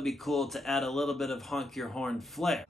would be cool to add a little bit of honk your horn flair.